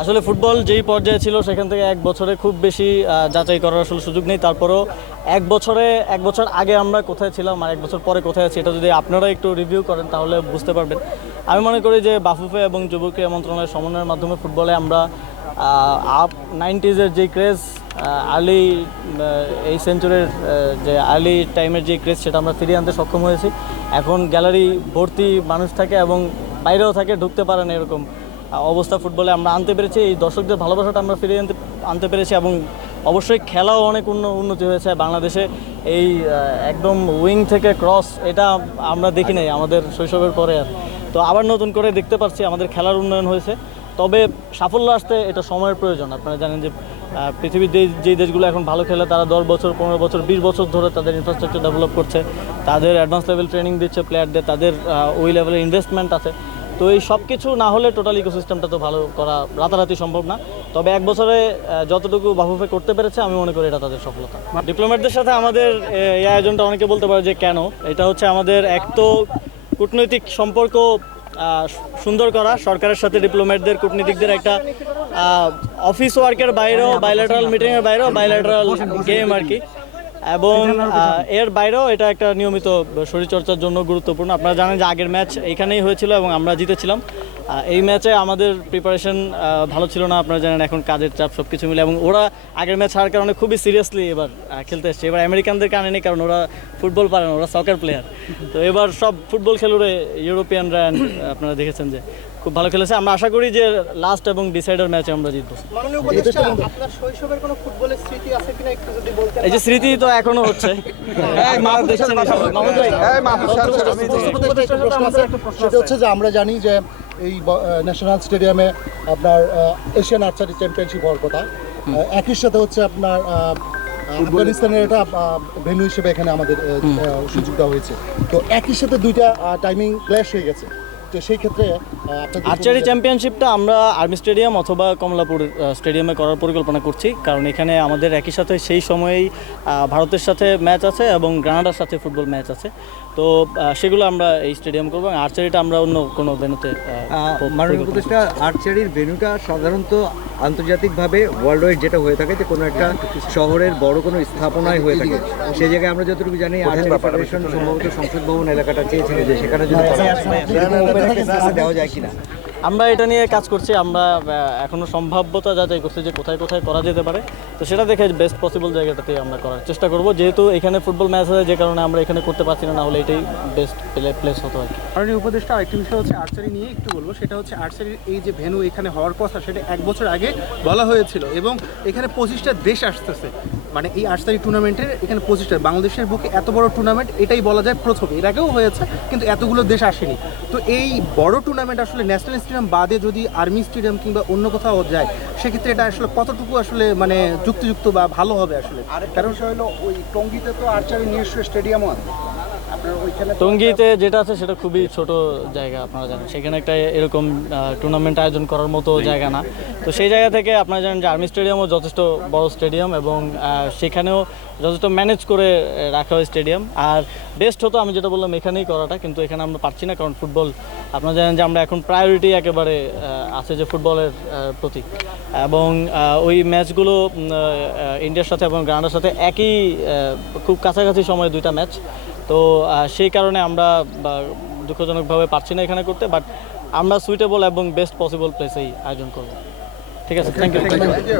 আসলে ফুটবল যেই পর্যায়ে ছিল, সেখান থেকে এক বছরে খুব বেশি যাচাই করার আসলে সুযোগ নেই। তারপরও এক বছরে, এক বছর আগে আমরা কোথায় ছিলাম আর এক বছর পরে কোথায় আছি, এটা যদি আপনারা একটু রিভিউ করেন তাহলে বুঝতে পারবেন। আমি মনে করি যে বাফুফে এবং যুব ক্রীড়া মন্ত্রণালয়ের সমন্বয়ের মাধ্যমে ফুটবলে আমরা আপ নাইনটিজের যে ক্রেজ আর্লি এই সেঞ্চুরির যে আর্লি টাইমের যে ক্রেজ সেটা আমরা ফিরিয়ে আনতে সক্ষম হয়েছি। এখন গ্যালারি ভর্তি মানুষ থাকে এবং বাইরেও থাকে, ঢুকতে পারে না এরকম। অবস্থা ফুটবলে আমরা আনতে পেরেছি, এই দর্শকদের ভালোবাসাটা আমরা ফিরিয়ে আনতে আনতে পেরেছি এবং অবশ্যই খেলাও অনেক উন্ন- উন্নতি হয়েছে বাংলাদেশে। এই একদম উইং থেকে ক্রস, এটা আমরা দেখি নাই, আমাদের শৈশবের পরে আর। তো আবার নতুন করে দেখতে পাচ্ছি আমাদের খেলার উন্নয়ন হয়েছে। তবে সাফল্য আসতে এটা সময়ের প্রয়োজন। আপনারা জানেন যে পৃথিবীর যে যে দেশগুলো এখন ভালো খেলে, তারা দশ বছর, পনেরো বছর, বিশ বছর ধরে তাদের ইনফ্রাস্ট্রাকচার ডেভেলপ করছে। তাদের অ্যাডভান্স লেভেল ট্রেনিং দিচ্ছে প্লেয়ারদের তাদের ওই লেভেলের ইনভেস্টমেন্ট আছে। তো এই সব কিছু না হলে টোটাল ইকোসিস্টেমটা তো ভালো করা রাতারাতি সম্ভব না। তবে এক বছরে যতটুকু বাফুফে করতে পেরেছে, আমি মনে করি এটা তাদের সফলতা। ডিপ্লোম্যাটদের সাথে আমাদের এই আয়োজনটা অনেকে বলতে পারে যে কেন? এটা হচ্ছে আমাদের এক তো কূটনৈতিক সম্পর্ক সুন্দর করা, সরকারের সাথে ডিপ্লোম্যাটদের কূটনীতিকদের একটা অফিস ওয়ার্কের বাইরেও বাইলেটারাল মিটিংয়ের বাইরেও বাইলেটারাল গেম আর কি। এবং এর বাইরেও এটা একটা নিয়মিত শরীরচর্চার জন্য গুরুত্বপূর্ণ। আপনারা জানেন যে আগের ম্যাচ এখানেই হয়েছিল এবং আমরা জিতেছিলাম। এই ম্যাচে আমাদের প্রিপারেশন ভালো ছিল না। আপনারা জানেন এখন কাজের চাপ সব কিছু মিলে এবং ওরা আগের ম্যাচ হারার কারণে খুবই সিরিয়াসলি এবার খেলতে এসছে। এবার আমেরিকানদের কারণে নেই কারণ ওরা ফুটবল পারে না ওরা সকার প্লেয়ার তো এবার সব ফুটবল খেলুড়ে ইউরোপিয়ানরা আপনারা দেখেছেন যে খুব ভালো খেলেছে। আমরা আশা করি যে লাস্ট এবং ডিসাইডার ম্যাচে আমরা জিতবো। মাননীয় উপদেষ্টা আপনার শৈশবের কোনো ফুটবলের স্মৃতি আছে কিনা একটু যদি বলতেন? এই যে স্মৃতি তো এখনও হচ্ছে। হ্যাঁ, সেটা হচ্ছে যে আমরা জানি যে এই ন্যাশনাল স্টেডিয়ামে আপনার এশিয়ান আর্চারি চ্যাম্পিয়নশিপ হওয়ার কথা। একই সাথে হচ্ছে আপনার আফগানিস্তানের এটা ভেন্যু হিসেবে এখানে আমাদের সুযোগ দেওয়া হয়েছে। তো একই সাথে দুইটা টাইমিং ক্ল্যাশ হয়ে গেছে। তো সেই ক্ষেত্রে আর্চারি চ্যাম্পিয়নশিপটা আমরা আর্মি স্টেডিয়াম অথবা কমলাপুর স্টেডিয়ামে করার পরিকল্পনা করছি কারণ এখানে আমাদের একই সাথে সেই সময়েই ভারতের সাথে ম্যাচ আছে এবং গ্রানাডার সাথে ফুটবল ম্যাচ আছে তো সেগুলো আমরা এই স্টেডিয়াম করব এবং আর্চারিটা আমরা অন্য কোনো ভেনুতে মাননীয় উপদেষ্টা আর্চারির ভেন্যুটা সাধারণত আন্তর্জাতিকভাবে ওয়ার্ল্ড ওয়াইড যেটা হয়ে থাকে যে কোনো একটা শহরের বড় কোনো স্থাপনায় হয়ে থাকে সেই জায়গায় আমরা যতটুকু জানি আর্চারি ফেডারেশন সম্ভবত সংসদ ভবন এলাকাটা চেয়েছিল যে সেখানে যদি দেওয়া যায় কিনা। আমরা এটা নিয়ে কাজ করছি আমরা আহ, এখনও সম্ভাব্যতা যাচাই করছি যে কোথায় কোথায় করা যেতে পারে। তো সেটা দেখে বেস্ট পসিবল জায়গাটাতে আমরা করার চেষ্টা করব। যেহেতু এখানে ফুটবল ম্যাচ আছে যে কারণে আমরা এখানে করতে পারছি না না হলে এটাই বেস্ট প্লেস হতো আর কি। মাননীয় উপদেশটা আরেকটি বিষয় হচ্ছে আর্চারি নিয়ে একটু বলব। সেটা হচ্ছে আর্চারির এই যে ভেনু এখানে হওয়ার কথা সেটা এক বছর আগে বলা হয়েছিল এবং এখানে পঁচিশটা দেশ আসতেছে। মানে এই আর্চারি টুর্নামেন্টের এখানে পঁচিশটা বাংলাদেশের বুকে এত বড় টুর্নামেন্ট এটাই বলা যায় প্রথম। এর আগেও হয়েছে কিন্তু এতগুলো দেশ আসেনি। তো এই বড় টুর্নামেন্ট আসলে ন্যাশনাল স্টেডিয়াম বাদে যদি আর্মি স্টেডিয়াম কিংবা অন্য কোথাও যায় সেক্ষেত্রে এটা আসলে কতটুকু আসলে মানে যুক্তিযুক্ত বা ভালো হবে আসলে? কারণ হলো ওই টঙ্গিতে তো আর্চারি নিজস্ব স্টেডিয়ামও আছে। টঙ্গিতে যেটা আছে সেটা খুবই ছোট জায়গা আপনারা জানেন। সেখানে একটা এরকম টুর্নামেন্ট আয়োজন করার মতো জায়গা না। তো সেই জায়গা থেকে আপনারা জানেন যে আর্মি স্টেডিয়ামও যথেষ্ট বড় স্টেডিয়াম এবং সেখানেও যথেষ্ট ম্যানেজ করে রাখা হয় স্টেডিয়াম আর বেস্ট হতো আমি যেটা বললাম এখানেই করাটা কিন্তু এখানে আমরা পারছি না কারণ ফুটবল আপনারা জানেন যে আমরা এখন প্রায়োরিটি একেবারে আছে যে ফুটবলের প্রতি। এবং ওই ম্যাচগুলো ইন্ডিয়ার সাথে এবং গ্রানাডার সাথে একই খুব কাছাকাছি সময়ে দুইটা ম্যাচ তো সেই কারণে আমরা দুঃখজনকভাবে পারছি না এখানে করতে বাট আমরা সুইটেবল এবং বেস্ট পসিবল প্লেসেই আয়োজন করব। ঠিক আছে? Thank you